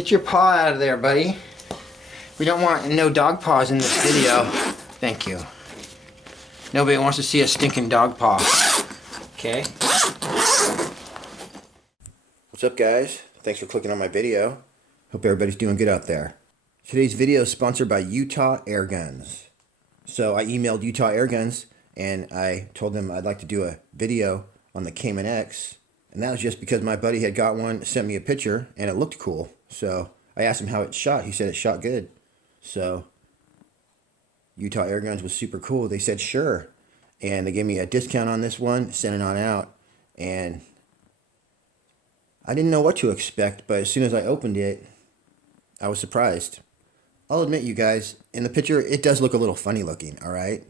Get your paw out of there, buddy. We don't want no dog paws in this video. Thank you. Nobody wants to see a stinking dog paw. Okay? What's up, guys? Thanks for clicking on my video. Hope everybody's doing good out there. Today's video is sponsored by Utah Airguns. So I emailed Utah Airguns and I told them I'd like to do a video on the CAIMAN X. And that was just because my buddy had got one, sent me a picture, and it looked cool. So I asked him how it shot. He said it shot good. So Utah Airguns was super cool. They said sure. And they gave me a discount on this one, sent it on out. And I didn't know what to expect, but as soon as I opened it, I was surprised. I'll admit, you guys, in the picture, it does look a little funny looking, all right?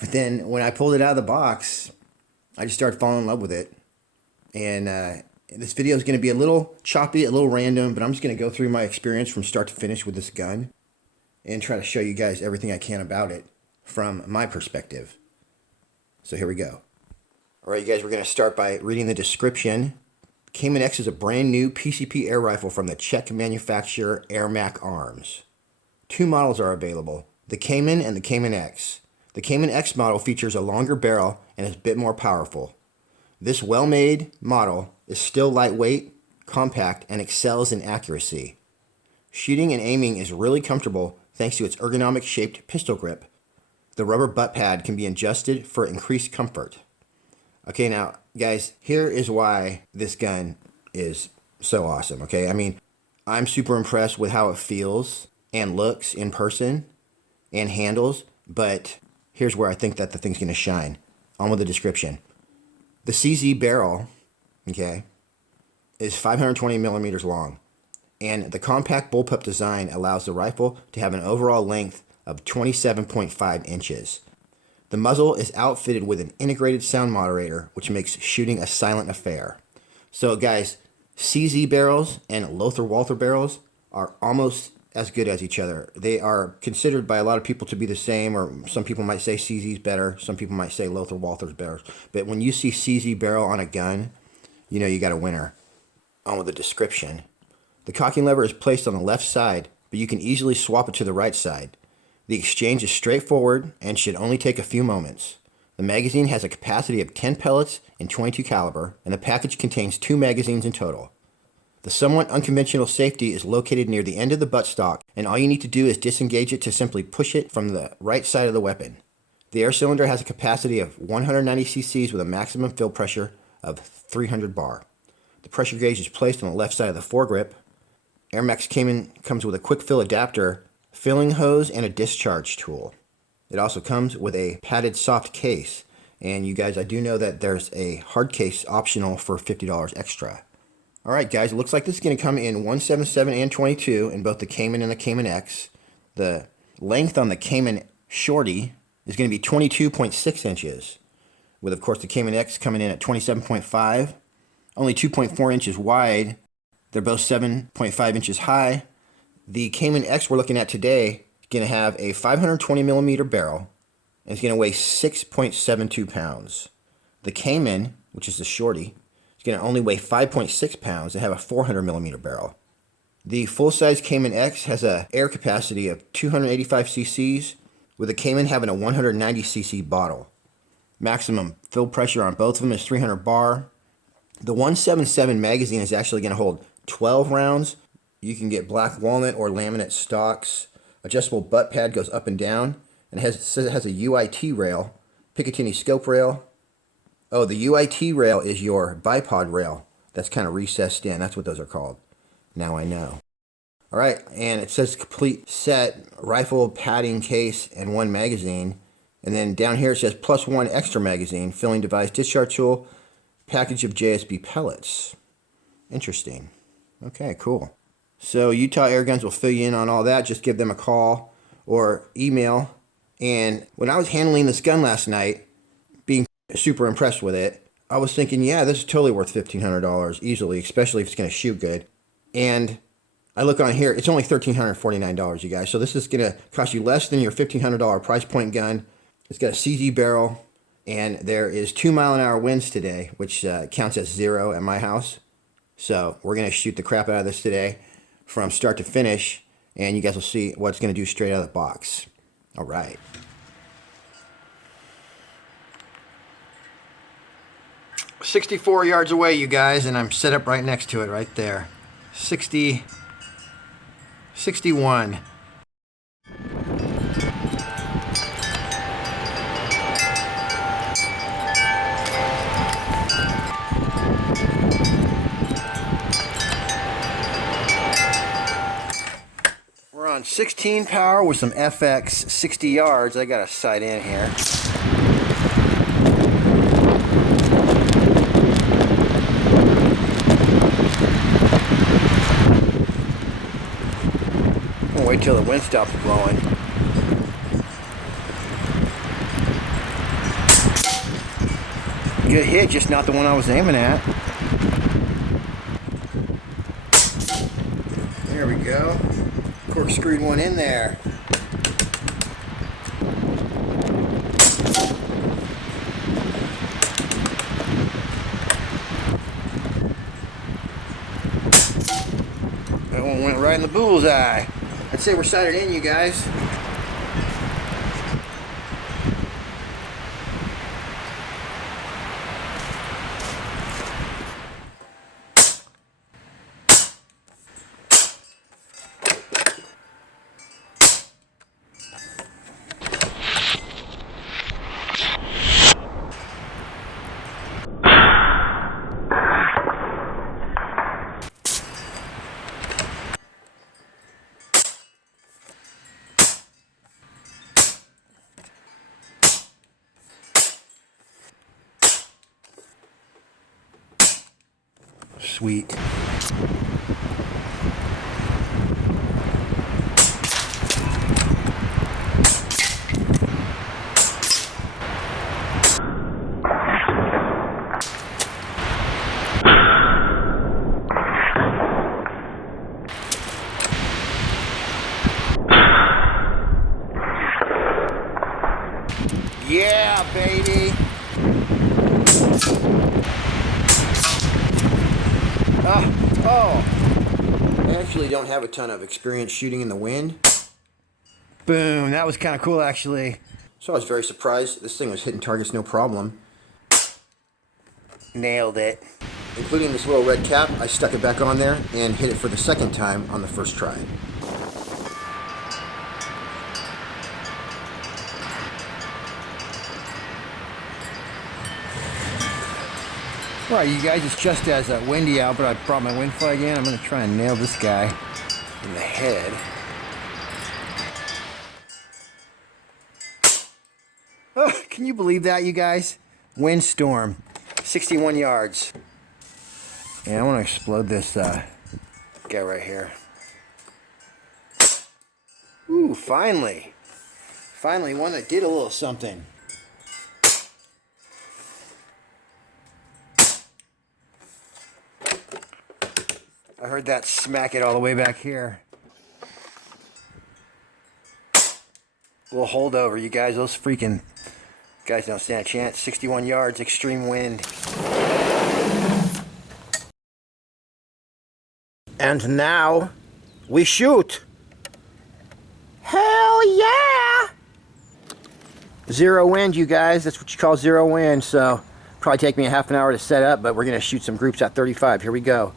But then when I pulled it out of the box, I just started falling in love with it. And this video is going to be a little choppy, a little random, but I'm just going to go through my experience from start to finish with this gun and try to show you guys everything I can about it from my perspective. So here we go. All right, you guys, we're going to start by reading the description. CAIMAN X is a brand new PCP air rifle from the Czech manufacturer Airmaks Arms. Two models are available, the CAIMAN and the CAIMAN X. The CAIMAN X model features a longer barrel and is a bit more powerful. This well-made model is still lightweight, compact, and excels in accuracy. Shooting and aiming is really comfortable thanks to its ergonomic-shaped pistol grip. The rubber butt pad can be adjusted for increased comfort. Okay, now, guys, here is why this gun is so awesome, okay? I mean, I'm super impressed with how it feels and looks in person and handles, but here's where I think that the thing's going to shine. On with the description. The CZ barrel, okay, is 520 millimeters long, and the compact bullpup design allows the rifle to have an overall length of 27.5 inches. The muzzle is outfitted with an integrated sound moderator, which makes shooting a silent affair. So, guys, CZ barrels and Lothar Walther barrels are almost as good as each other. They are considered by a lot of people to be the same, or some people might say CZ's better, some people might say Lothar Walther's better. But when you see CZ barrel on a gun, you know you got a winner. On with the description. The cocking lever is placed on the left side, but you can easily swap it to the right side. The exchange is straightforward and should only take a few moments. The magazine has a capacity of 10 pellets in .22 caliber, and the package contains 2 magazines in total. The somewhat unconventional safety is located near the end of the buttstock, and all you need to do is disengage it to simply push it from the right side of the weapon. The air cylinder has a capacity of 190 cc's with a maximum fill pressure of 300 bar. The pressure gauge is placed on the left side of the foregrip. Airmaks CAIMAN comes with a quick fill adapter, filling hose, and a discharge tool. It also comes with a padded soft case, and you guys, I do know that there's a hard case optional for $50 extra. Alright guys, it looks like this is going to come in 177 and 22 in both the CAIMAN and the CAIMAN X. The length on the CAIMAN Shorty is going to be 22.6 inches, with of course the CAIMAN X coming in at 27.5, only 2.4 inches wide. They're both 7.5 inches high. The CAIMAN X we're looking at today is going to have a 520 millimeter barrel, and it's going to weigh 6.72 pounds. The CAIMAN, which is the Shorty, going to only weigh 5.6 pounds and have a 400 millimeter barrel. The full-size CAIMAN X has an air capacity of 285 cc's, with the CAIMAN having a 190 cc bottle. Maximum fill pressure on both of them is 300 bar. The 177 magazine is actually going to hold 12 rounds. You can get black walnut or laminate stocks. Adjustable butt pad goes up and down, and it says it has a UIT rail, Picatinny scope rail. Oh, the UIT rail is your bipod rail. That's kind of recessed in. That's what those are called. Now I know. All right, and it says complete set, rifle, padding, case, and 1 magazine. And then down here it says plus 1 extra magazine, filling device, discharge tool, package of JSB pellets. Interesting. Okay, cool. So Utah Airguns will fill you in on all that. Just give them a call or email. And when I was handling this gun last night, super impressed with it, I was thinking, yeah, this is totally worth $1,500 easily, especially if it's going to shoot good. And I look on here, it's only $1,349, you guys. So this is going to cost you less than your $1,500 price point gun. It's got a CZ barrel, and there is 2-mile-an-hour winds today, which counts as 0 at my house. So we're going to shoot the crap out of this today. from start to finish, and you guys will see what it's going to do straight out of the box. All right. "64 yards away, you guys, and I'm set up right next to it right there. 60, 61. We're on 16 power with some FX, 60 yards. I got a sight in here. I'll wait till the wind stops blowing. Good hit, just not the one I was aiming at. There we go. Corkscrewed one in there. That one went right in the bullseye. I'd say we're sighted in, you guys. Sweet. Yeah, baby. I actually don't have a ton of experience shooting in the wind. Boom, that was kind of cool actually. So I was very surprised. This thing was hitting targets no problem. Nailed it. Including this little red cap, I stuck it back on there and hit it for the second time on the first try. Alright, you guys, it's just as windy out, but I brought my wind flag in. I'm going to try and nail this guy in the head. Oh, can you believe that, you guys? Windstorm, 61 yards. And I want to explode this guy right here. Ooh, finally. Finally, one that did a little something. I heard that smack it all the way back here. A little holdover, you guys. Those freaking guys don't stand a chance. 61 yards, extreme wind. And now we shoot. Hell yeah! Zero wind, you guys. That's what you call zero wind. So probably take me a half an hour to set up, but we're gonna shoot some groups at 35. Here we go.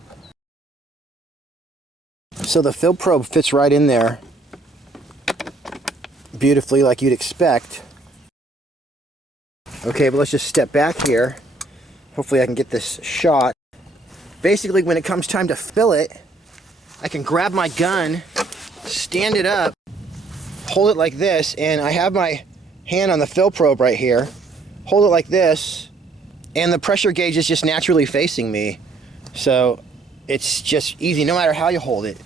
So the field probe fits right in there beautifully like you'd expect. Okay, but let's just step back here. Hopefully I can get this shot. Basically, when it comes time to fill it, I can grab my gun, stand it up, hold it like this, and I have my hand on the fill probe right here. Hold it like this, and the pressure gauge is just naturally facing me. So it's just easy, no matter how you hold it.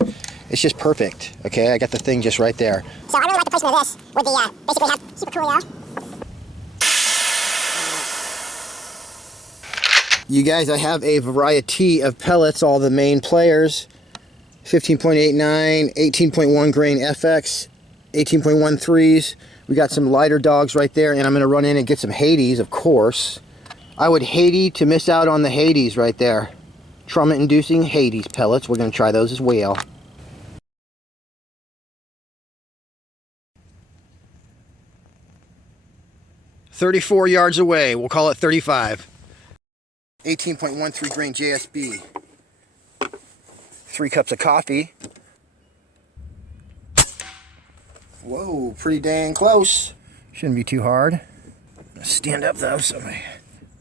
It's just perfect, okay? I got the thing just right there. So I really like the placement of this with the, basically have super coolio. You guys, I have a variety of pellets, all the main players. 15.89, 18.1 grain FX, 18.13s. We got some lighter dogs right there, and I'm gonna run in and get some Hades, of course. I would hate to miss out on the Hades right there. Trauma-inducing Hades pellets. We're gonna try those as well. 34 yards away. We'll call it 35. 18.13 grain JSB. 3 cups of coffee. Whoa, pretty dang close. Shouldn't be too hard. Stand up though, so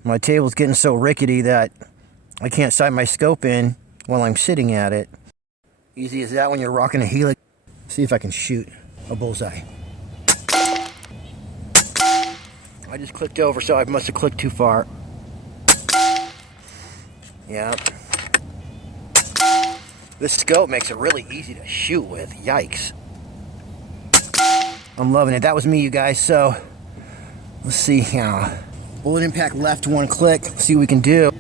my table's getting so rickety that I can't sight my scope in while I'm sitting at it. Easy as that when you're rocking a helix. See if I can shoot a bullseye. I just clicked over, so I must have clicked too far. Yep. This scope makes it really easy to shoot with. Yikes. I'm loving it. That was me, you guys. So let's see now. Bullet impact left, 1 click. See what we can do.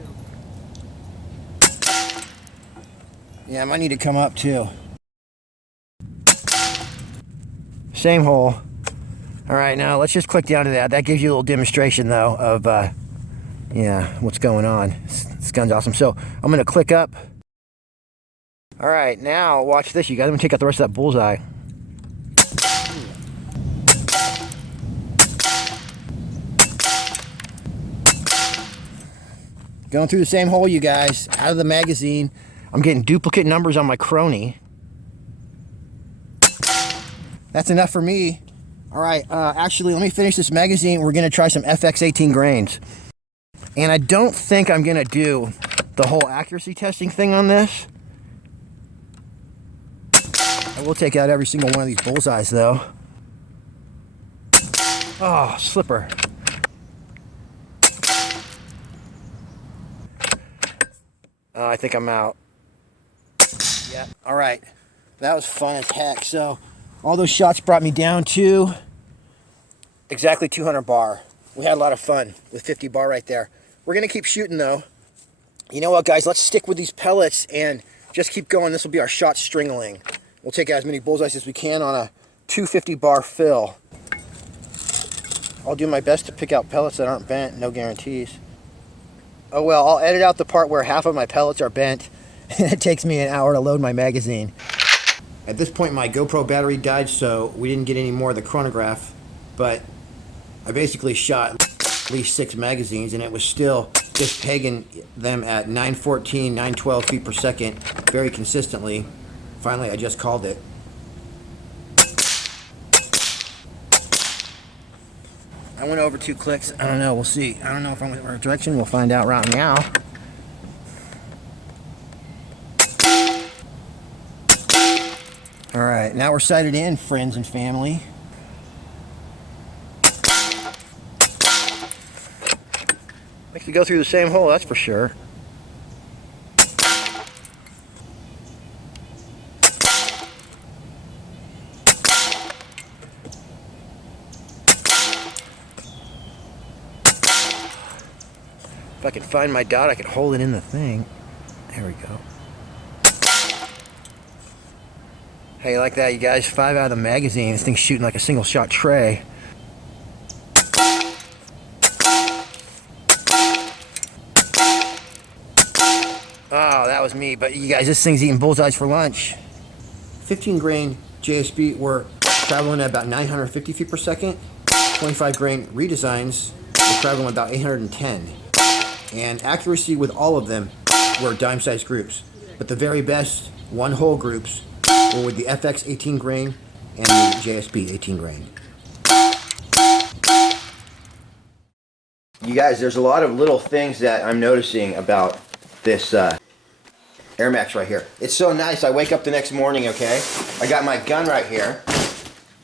Yeah, I might need to come up too. Same hole. All right, now let's just click down to that. That gives you a little demonstration though of yeah, what's going on. This gun's awesome. So I'm gonna click up. All right, now watch this, you guys. I'm gonna take out the rest of that bullseye. Going through the same hole, you guys, out of the magazine. I'm getting duplicate numbers on my crony. That's enough for me. All right, actually, let me finish this magazine. We're gonna try some FX 18 grains. And I don't think I'm gonna do the whole accuracy testing thing on this. I will take out every single one of these bullseyes though. Oh, slipper. I think I'm out. Yeah, all right. That was fun as heck. So all those shots brought me down to exactly 200 bar. We had a lot of fun with 50 bar right there. We're gonna keep shooting though. You know what, guys? Let's stick with these pellets and just keep going. This will be our shot stringling. We'll take out as many bullseyes as we can on a 250 bar fill. I'll do my best to pick out pellets that aren't bent. No guarantees. Oh well, I'll edit out the part where half of my pellets are bent and it takes me an hour to load my magazine. At this point my GoPro battery died, so we didn't get any more of the chronograph, but I basically shot at least 6 magazines and it was still just pegging them at 914, 912 feet per second very consistently. Finally I just called it. I went over 2 clicks. I don't know. We'll see. I don't know if I'm in the right direction. We'll find out right now. All right. Now we're sighted in, friends and family. Makes you go through the same hole, that's for sure. If I could find my dot, I could hold it in the thing. There we go. Hey, like that, you guys. 5 out of the magazine. This thing's shooting like a single shot tray. Oh, that was me. But you guys, this thing's eating bullseyes for lunch. 15 grain JSB were traveling at about 950 feet per second. 25 grain redesigns were traveling about 810. And accuracy with all of them were dime-sized groups. But the very best one-hole groups were with the FX 18 grain and the JSB 18 grain. You guys, there's a lot of little things that I'm noticing about this Airmaks right here. It's so nice. I wake up the next morning, okay? I got my gun right here,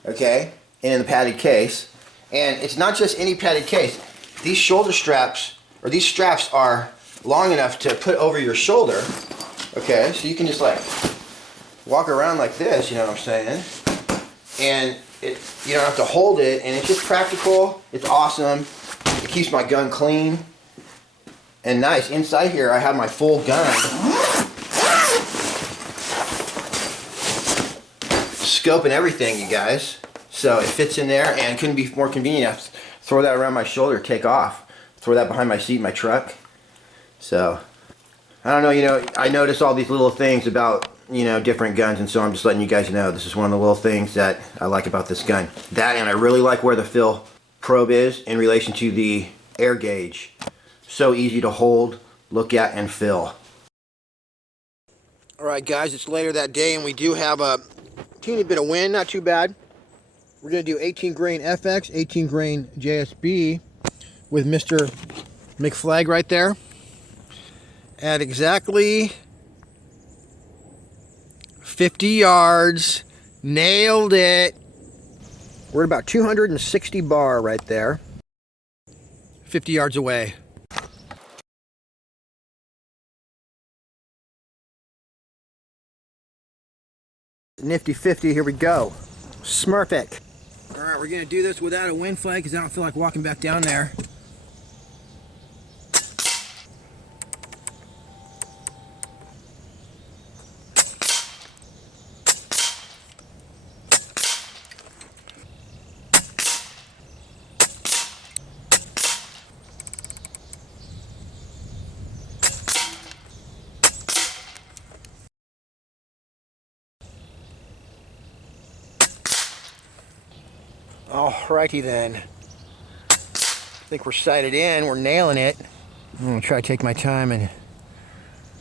okay? In the padded case. And it's not just any padded case. These shoulder straps, or these straps are long enough to put over your shoulder, okay? So you can just like walk around like this, you know what I'm saying? And you don't have to hold it, and it's just practical. It's awesome. It keeps my gun clean and nice. Inside here I have my full gun. Scope and everything, you guys. So it fits in there and couldn't be more convenient. I have to throw that around my shoulder, take off. Throw that behind my seat in my truck. So, I don't know, you know, I notice all these little things about, you know, different guns, and so I'm just letting you guys know this is one of the little things that I like about this gun. That, and I really like where the fill probe is in relation to the air gauge. So easy to hold, look at, and fill. Alright guys, it's later that day and we do have a teeny bit of wind, not too bad. We're going to do 18 grain FX, 18 grain JSB with Mr. McFlag right there at exactly 50 yards. Nailed it. We're at about 260 bar right there, 50 yards away. Nifty 50, here we go. Smurfik. All right, we're gonna do this without a wind flag because I don't feel like walking back down there. Alrighty then. I think we're sighted in, we're nailing it. I'm gonna try to take my time and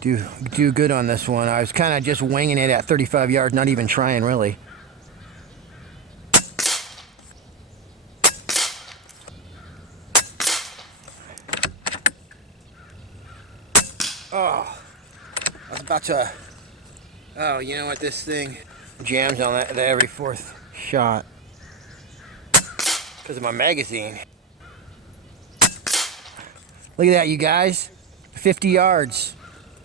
do good on this one. I was kind of just winging it at 35 yards, not even trying really. Oh, I was about to, oh, you know what, this thing jams on that every fourth shot because of my magazine. Look at that, you guys, 50 yards,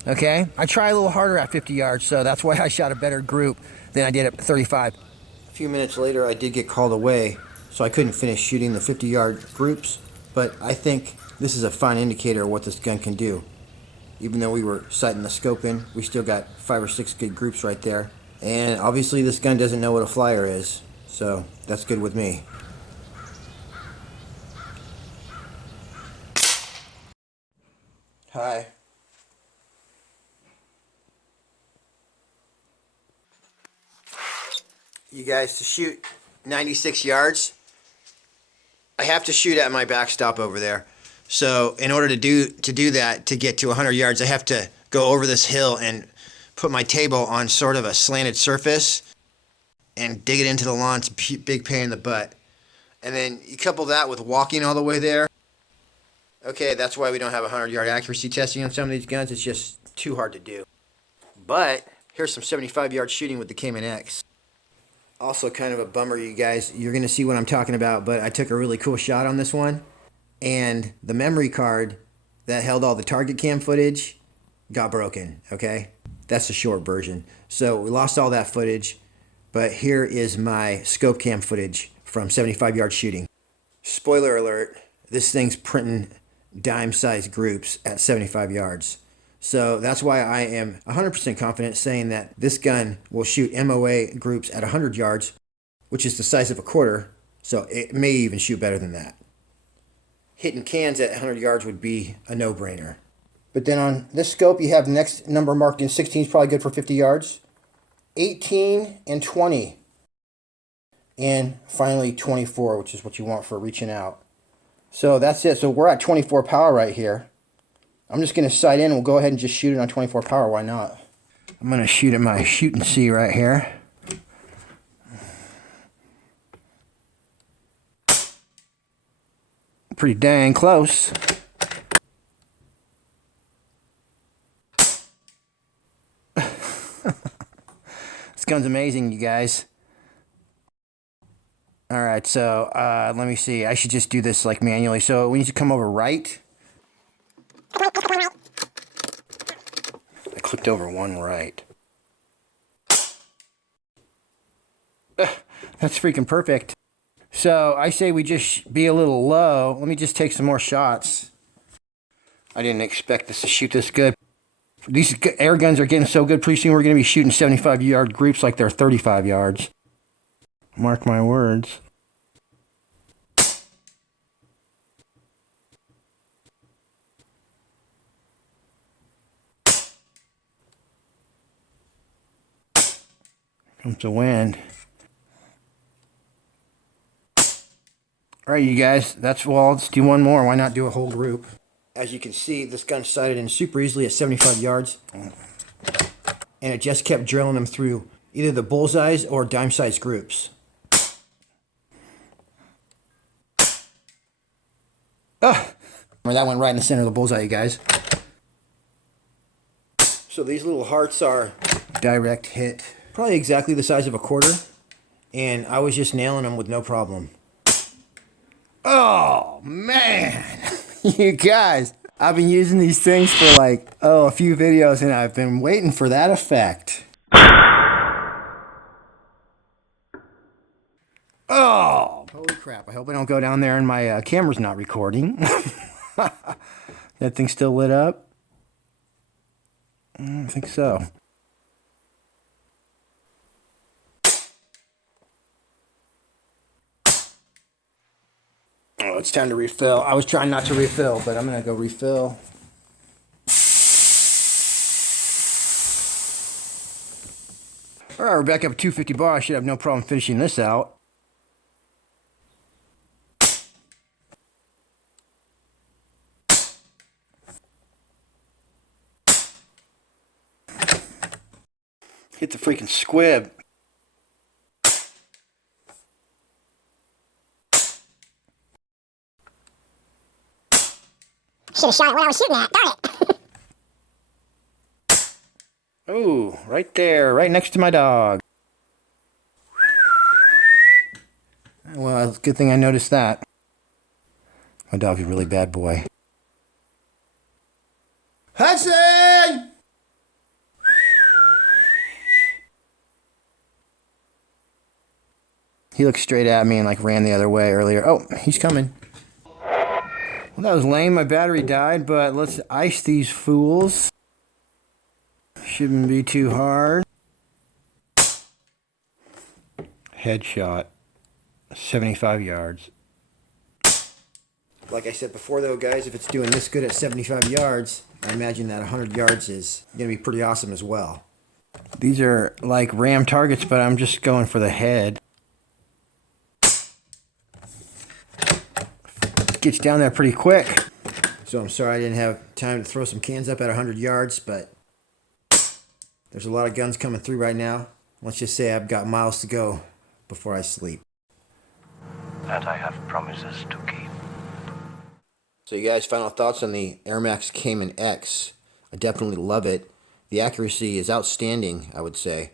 okay? I try a little harder at 50 yards, so that's why I shot a better group than I did at 35. A few minutes later, I did get called away, so I couldn't finish shooting the 50-yard groups, but I think this is a fine indicator of what this gun can do. Even though we were sighting the scope in, we still got 5 or 6 good groups right there. And obviously this gun doesn't know what a flyer is, so that's good with me. Hi. You guys, to shoot 96 yards, I have to shoot at my backstop over there. So in order to do that, to get to 100 yards, I have to go over this hill and put my table on sort of a slanted surface and dig it into the lawn. It's a big pain in the butt. And then you couple that with walking all the way there. Okay, that's why we don't have 100-yard accuracy testing on some of these guns. It's just too hard to do. But here's some 75-yard shooting with the CAIMAN X. Also kind of a bummer, you guys. You're going to see what I'm talking about, but I took a really cool shot on this one. And the memory card that held all the target cam footage got broken, okay? That's the short version. So we lost all that footage, but here is my scope cam footage from 75-yard shooting. Spoiler alert, this thing's printing dime-sized groups at 75 yards. So that's why I am 100% confident saying that this gun will shoot MOA groups at 100 yards, which is the size of a quarter, so it may even shoot better than that. Hitting cans at 100 yards would be a no-brainer. But then on this scope, you have the next number marked in 16 is probably good for 50 yards. 18 and 20. And finally 24, which is what you want for reaching out. So that's it. So we're at 24 power right here. I'm just going to sight in. We'll go ahead and just shoot it on 24 power. Why not? I'm going to shoot at my shoot and see right here. Pretty dang close. This gun's amazing, you guys. Alright, so let me see. I should just do this like manually. So we need to come over right. I clicked over one right. That's freaking perfect. So I say we just be a little low. Let me just take some more shots. I didn't expect this to shoot this good. These air guns are getting so good, pretty soon we're going to be shooting 75-yard groups like they're 35 yards. Mark my words. Comes the wind. Alright, you guys, let's do one more. Why not do a whole group? As you can see, this gun sighted in super easily at 75 yards. And it just kept drilling them through either the bullseyes or dime-sized groups. Ah! That went right in the center of the bullseye, you guys. So these little hearts are direct hit. Probably exactly the size of a quarter. And I was just nailing them with no problem. Oh, man! You guys, I've been using these things for like, a few videos, and I've been waiting for that effect. Oh! Holy crap, I hope I don't go down there and my camera's not recording. That thing still lit up? I think so. Oh, it's time to refill. I was trying not to refill, but I'm going to go refill. Alright, we're back up at 250 bar. I should have no problem finishing this out. Hit the freaking squib. Should have shot it when I was shooting at. Darn it. Ooh, right there, right next to my dog. Well, it's a good thing I noticed that. My dog's a really bad boy. Hudson! He looked straight at me and like ran the other way earlier. Oh, he's coming. Well, that was lame. My battery died, but let's ice these fools. Shouldn't be too hard. Headshot. 75 yards. Like I said before though, guys, if it's doing this good at 75 yards, I imagine that 100 yards is going to be pretty awesome as well. These are like ram targets, but I'm just going for the head. Gets down there pretty quick. So I'm sorry I didn't have time to throw some cans up at 100 yards, but there's a lot of guns coming through right now. Let's just say I've got miles to go before I sleep. And I have promises to keep. So you guys, final thoughts on the Airmaks CAIMAN X. I definitely love it. The accuracy is outstanding, I would say.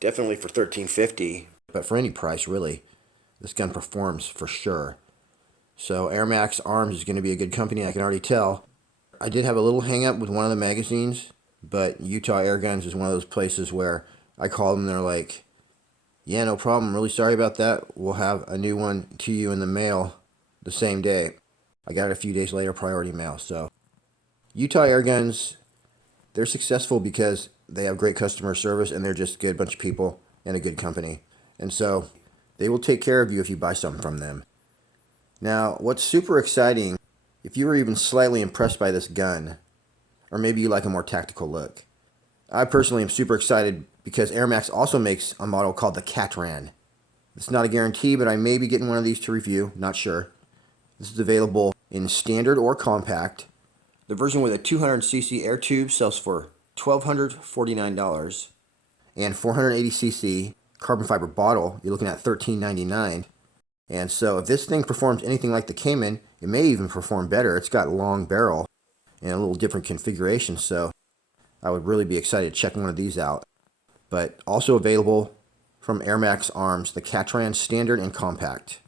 Definitely for $13.50, but for any price really. This gun performs for sure. So Airmaks Arms is going to be a good company, I can already tell. I did have a little hang up with one of the magazines, but Utah Airguns is one of those places where I call them and they're like, yeah, no problem, really sorry about that. We'll have a new one to you in the mail the same day. I got it a few days later, priority mail. So Utah Airguns, they're successful because they have great customer service and they're just a good bunch of people and a good company. And so they will take care of you if you buy something from them. Now, what's super exciting, if you were even slightly impressed by this gun, or maybe you like a more tactical look, I personally am super excited because Airmaks also makes a model called the Catran. It's not a guarantee, but I may be getting one of these to review, not sure. This is available in standard or compact. The version with a 200cc air tube sells for $1,249, and 480cc carbon fiber bottle, you're looking at $13.99. And so if this thing performs anything like the CAIMAN, it may even perform better. It's got a long barrel and a little different configuration, so I would really be excited to check one of these out. But also available from Airmaks Arms, the Catran Standard and Compact.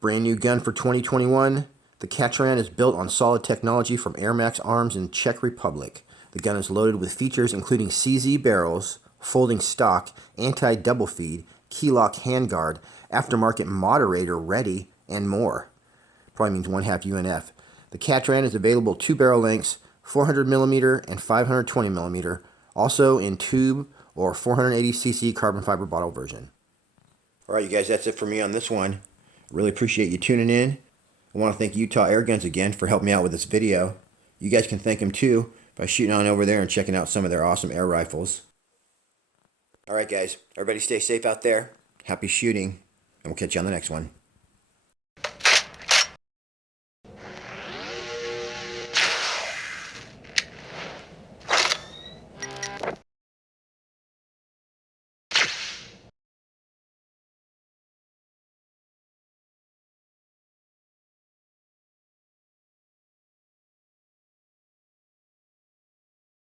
Brand new gun for 2021. The Catran is built on solid technology from Airmaks Arms in Czech Republic. The gun is loaded with features including CZ barrels, folding stock, anti-double feed, key-lock handguard, aftermarket moderator ready, and more. Probably means 1/2 UNF. The Catran is available 2 barrel lengths, 400mm and 520mm, also in tube or 480cc carbon fiber bottle version. Alright you guys, that's it for me on this one. Really appreciate you tuning in. I want to thank Utah Airguns again for helping me out with this video. You guys can thank them too by shooting on over there and checking out some of their awesome air rifles. Alright guys, everybody stay safe out there. Happy shooting, and we'll catch you on the next one.